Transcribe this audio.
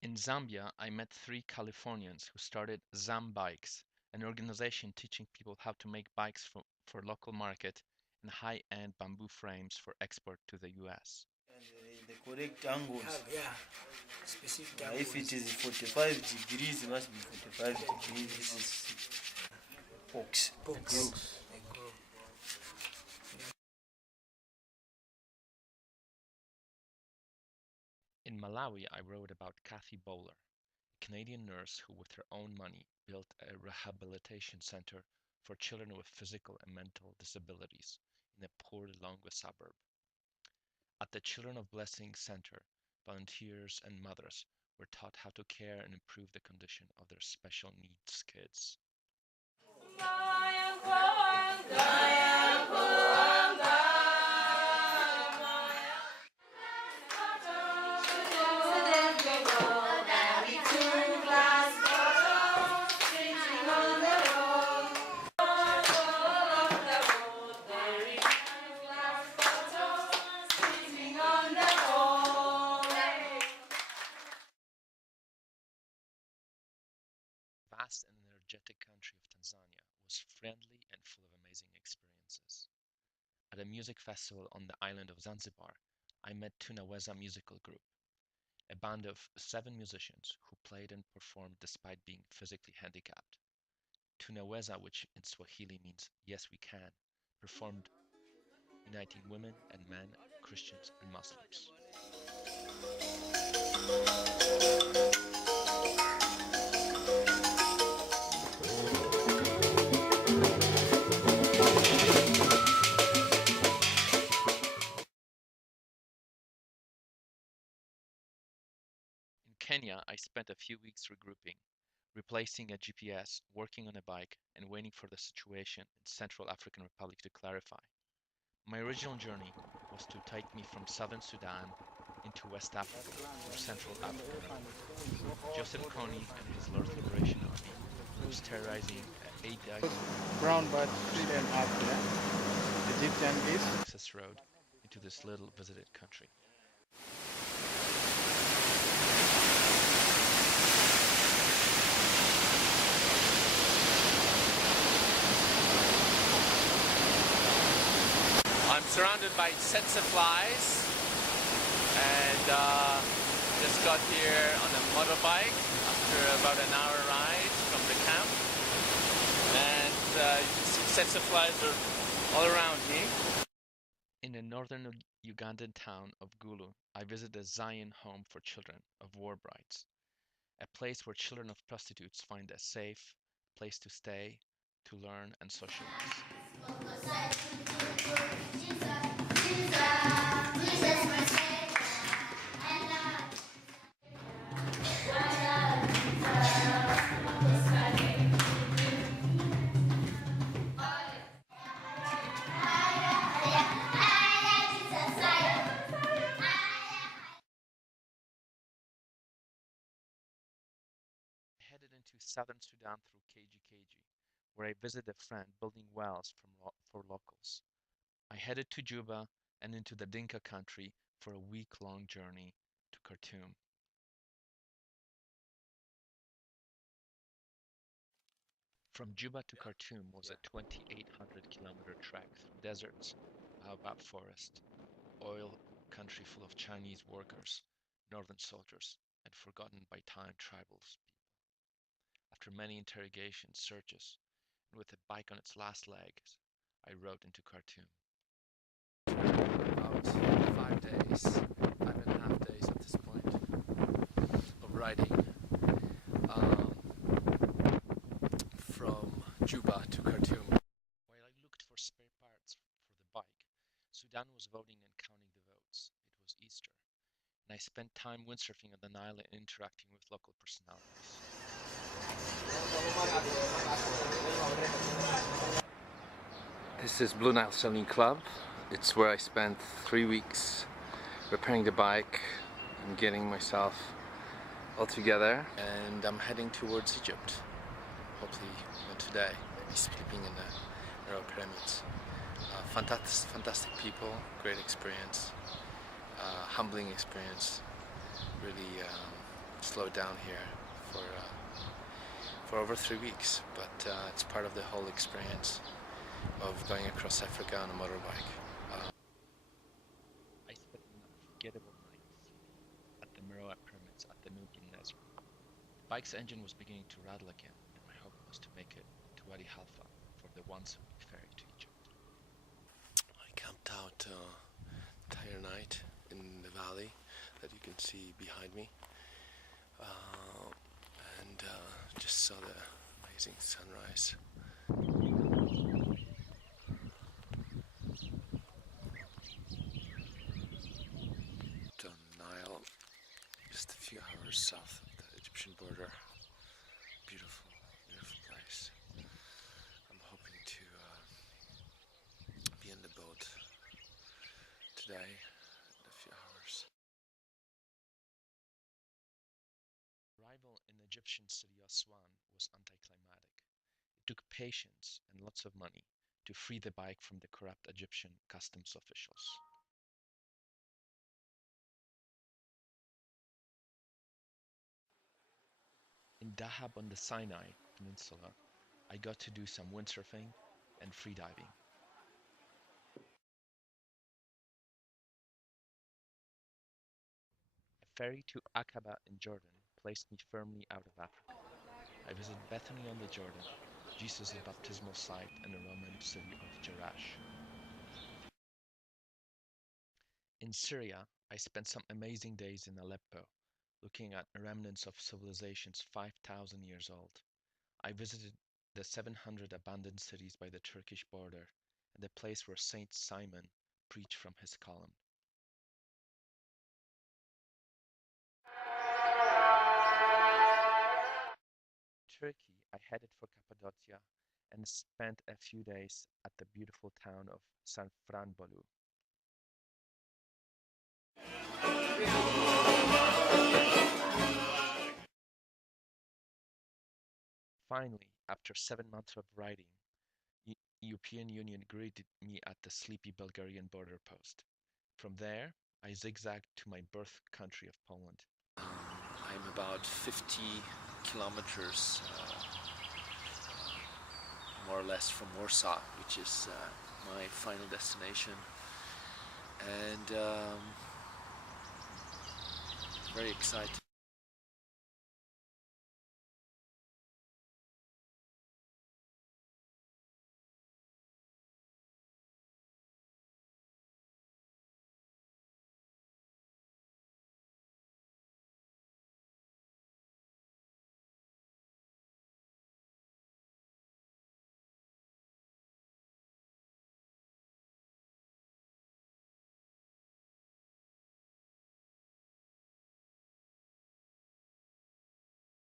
In Zambia, I met three Californians who started Zam Bikes, an organization teaching people how to make bikes for local market and high-end bamboo frames for export to the US. The correct angles. Yeah, specific If it angles. is 45 degrees, it must be 45 degrees. This is box. Box. In Malawi, I wrote about Kathy Bowler, a Canadian nurse who, with her own money, built a rehabilitation center for children with physical and mental disabilities in a poor Lilongwe suburb. At the Children of Blessing Center, volunteers and mothers were taught how to care and improve the condition of their special needs kids. The vast and energetic country of Tanzania was friendly and full of amazing experiences. At a music festival on the island of Zanzibar, I met Tunaweza Musical Group, a band of 7 musicians who played and performed despite being physically handicapped. Tunaweza, which in Swahili means yes we can, performed uniting women and men, Christians and Muslims. In Kenya, I spent a few weeks regrouping, replacing a GPS, working on a bike, and waiting for the situation in Central African Republic to clarify. My original journey was to take me from southern Sudan into West Africa through Central African Republic. Joseph Kony and his Lord's Liberation Army was terrorizing Ada Brown but Brazilian Africa, Egyptian geese. access road into this little visited country. I'm surrounded by sets of flies and just got here on a motorbike after about an hour ride from the camp, and you can see sets of flies are all around me. In the northern Ugandan town of Gulu, I visited a Zion home for children of war brides, a place where children of prostitutes find a safe place to stay, to learn and socialize. I headed into southern Sudan through KGKG, where I visited a friend building wells for locals. I headed to Juba and into the Dinka country for a week-long journey to Khartoum. From Juba to Khartoum was a 2,800-kilometer trek through deserts, baobab forest, oil country full of Chinese workers, northern soldiers, and forgotten by time tribal people. After many interrogations, searches, and with a bike on its last legs, I rode into Khartoum. About 5 days, 5.5 days at this point of riding from Juba to Khartoum. While I looked for spare parts for the bike, Sudan was voting and counting the votes. It was Easter, and I spent time windsurfing on the Nile and interacting with local personalities. This is Blue Nile Sailing Club. It's where I spent 3 weeks repairing the bike and getting myself all together. And I'm heading towards Egypt. Hopefully today, maybe sleeping in the Pharaoh pyramids. Fantastic people, great experience, humbling experience. Really slowed down here for over 3 weeks, but it's part of the whole experience of going across Africa on a motorbike. I spent an unforgettable night sleeping at the Meroe pyramids at the Nubian Desert. The bike's engine was beginning to rattle again, and my hope was to make it to Wadi Halfa for the once-a-week ferry to Egypt. I camped out entire night in the valley that you can see behind me, and just saw the amazing sunrise. On the Nile, just a few hours south of the Egyptian border. Beautiful, beautiful place. I'm hoping to be in the boat today in a few hours. Arrival in Egyptian city Aswan was anticlimactic. It took patience and lots of money to free the bike from the corrupt Egyptian customs officials. In Dahab on the Sinai Peninsula, I got to do some windsurfing and freediving. A ferry to Aqaba in Jordan placed me firmly out of Africa. I visited Bethany on the Jordan, Jesus' baptismal site, and the Roman city of Jerash. In Syria, I spent some amazing days in Aleppo, looking at remnants of civilizations 5,000 years old. I visited the 700 abandoned cities by the Turkish border and the place where Saint Simon preached from his column. Turkey, I headed for Cappadocia and spent a few days at the beautiful town of Safranbolu. Finally, after 7 months of riding, European Union greeted me at the sleepy Bulgarian border post. From there, I zigzagged to my birth country of Poland. I'm about 50 kilometers more or less from Warsaw, which is my final destination, and very excited.